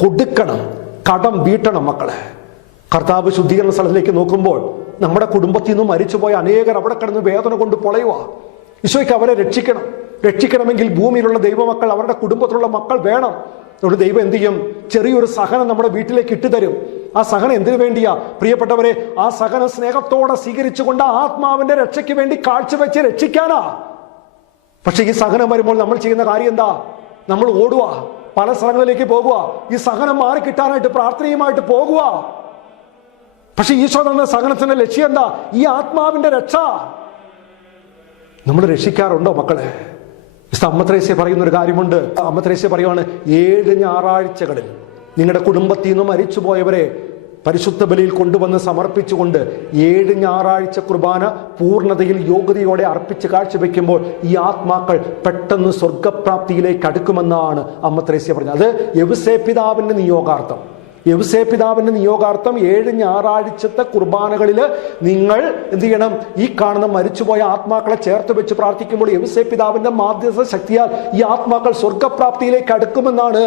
കൊടുക്കണം, കടം വീട്ടണം മക്കളെ. കർത്താവ് ശുദ്ധീകരണ സ്ഥലത്തിലേക്ക് നോക്കുമ്പോൾ നമ്മുടെ കുടുംബത്തിൽ നിന്നും മരിച്ചുപോയ അനേകർ അവിടെ കിടന്ന് വേദന കൊണ്ട് പൊളയുക. ഈശോയ്ക്ക് അവരെ രക്ഷിക്കണമെങ്കിൽ ഭൂമിയിലുള്ള ദൈവമക്കൾ, അവരുടെ കുടുംബത്തിലുള്ള മക്കൾ വേണം. അതുകൊണ്ട് ദൈവം എന്ത് ചെയ്യും? ചെറിയൊരു സഹനം നമ്മുടെ വീട്ടിലേക്ക് ഇട്ടുതരും. ആ സഹനം എന്തിനു വേണ്ടിയാ പ്രിയപ്പെട്ടവരെ? ആ സഹനം സ്നേഹത്തോടെ സ്വീകരിച്ചുകൊണ്ട് ആത്മാവിന്റെ രക്ഷയ്ക്ക് വേണ്ടി കാഴ്ചവെച്ച് രക്ഷിക്കാനാ. പക്ഷെ ഈ സഹനം വരുമ്പോൾ നമ്മൾ ചെയ്യുന്ന കാര്യം എന്താ? നമ്മൾ ഓടുക, പല സ്ഥലങ്ങളിലേക്ക് പോകുക, ഈ സഹനം മാറി കിട്ടാനായിട്ട് പ്രാർത്ഥനയുമായിട്ട് പോകുക. പക്ഷെ ഈശോ തന്ന സഹനത്തിന്റെ ലക്ഷ്യം എന്താ? ഈ ആത്മാവിന്റെ രക്ഷ. നമ്മൾ രക്ഷിക്കാറുണ്ടോ മക്കളെ? അമ്മ ത്രേസ്യ പറയുന്ന ഒരു കാര്യമുണ്ട്. അമ്മ ത്രേസ്യ പറയുവാണ്, 7 ഞായറാഴ്ചകളിൽ നിങ്ങളുടെ കുടുംബത്തിൽ നിന്ന് മരിച്ചുപോയവരെ പരിശുദ്ധ ബലിയിൽ കൊണ്ടുവന്ന് സമർപ്പിച്ചുകൊണ്ട് 7 ഞായറാഴ്ച കുർബാന പൂർണ്ണതയിൽ യോഗ്യതയോടെ അർപ്പിച്ച് കാഴ്ചവെക്കുമ്പോൾ ഈ ആത്മാക്കൾ പെട്ടെന്ന് സ്വർഗപ്രാപ്തിയിലേക്ക് അടുക്കുമെന്നാണ് അമ്മ ത്രേസ്യ പറഞ്ഞത്. അത് യൗസേപ്പിതാവിന്റെ നിയോഗാർത്ഥം. 7 ഞായറാഴ്ചത്തെ കുർബാനകളിൽ നിങ്ങൾ എന്ത് ചെയ്യണം? ഈ കാണുന്ന മരിച്ചുപോയ ആത്മാക്കളെ ചേർത്ത് വെച്ച് പ്രാർത്ഥിക്കുമ്പോൾ യൗസേപ്പിതാവിന്റെ മാധ്യസ്ഥ ശക്തിയാൽ ഈ ആത്മാക്കൾ സ്വർഗപ്രാപ്തിയിലേക്ക് അടുക്കുമെന്നാണ്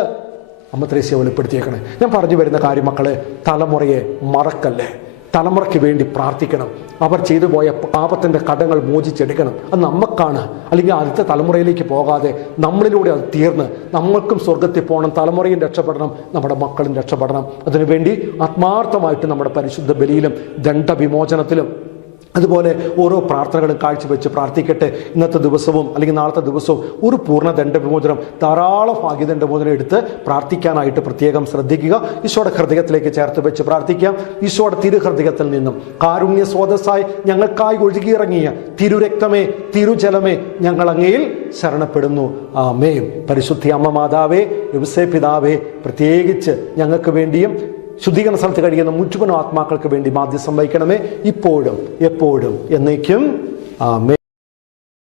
അമ്മ ത്രേസ്യ വെളിപ്പെടുത്തിയേക്കണേ. ഞാൻ പറഞ്ഞു വരുന്ന കാര്യം മക്കളെ, തലമുറയെ മറക്കല്ലേ. തലമുറയ്ക്ക് വേണ്ടി പ്രാർത്ഥിക്കണം. അവർ ചെയ്തു പോയ പാപത്തിന്റെ കടങ്ങൾ മോചിച്ചെടുക്കണം. അത് നമുക്കാണ്. അല്ലെങ്കിൽ ആദ്യത്തെ തലമുറയിലേക്ക് പോകാതെ നമ്മളിലൂടെ അത് തീർന്ന് നമ്മൾക്കും സ്വർഗത്തിൽ പോകണം, തലമുറയും രക്ഷപ്പെടണം, നമ്മുടെ മക്കളും രക്ഷപ്പെടണം. അതിനുവേണ്ടി ആത്മാർത്ഥമായിട്ട് നമ്മുടെ പരിശുദ്ധ ബലിയിലും ദണ്ഡവിമോചനത്തിലും അതുപോലെ ഓരോ പ്രാർത്ഥനകളും കാഴ്ചവെച്ച് പ്രാർത്ഥിക്കട്ടെ. ഇന്നത്തെ ദിവസവും അല്ലെങ്കിൽ നാളത്തെ ദിവസവും ഒരു പൂർണ്ണ ദണ്ഡവിമോചനം, ധാരാളം ഭാഗ്യദണ്ഡവിമോചനം എടുത്ത് പ്രാർത്ഥിക്കാനായിട്ട് പ്രത്യേകം ശ്രദ്ധിക്കുക. ഈശോയുടെ ഹൃദയത്തിലേക്ക് ചേർത്ത് വെച്ച് പ്രാർത്ഥിക്കാം. ഈശോയുടെ തിരുഹൃദയത്തിൽ നിന്നും കാരുണ്യ സ്രോതസ്സായി ഞങ്ങൾക്കായി ഒഴുകിയിറങ്ങിയ തിരുരക്തമേ, തിരുജലമേ, ഞങ്ങൾ അങ്ങയിൽ ശരണപ്പെടുന്നു. ആമേൻ. പരിശുദ്ധ അമ്മ മാതാവേ, യൗസേപ്പിതാവേ, പ്രത്യേകിച്ച് ഞങ്ങൾക്ക് വേണ്ടിയും ശുദ്ധീകരണ സ്ഥലത്ത് കഴിയുന്ന മുഴുവൻ ആത്മാക്കൾക്ക് വേണ്ടി മാധ്യസ്ഥം വഹിക്കണമേ, ഇപ്പോഴും എപ്പോഴും എന്നേക്കും. ആമേൻ.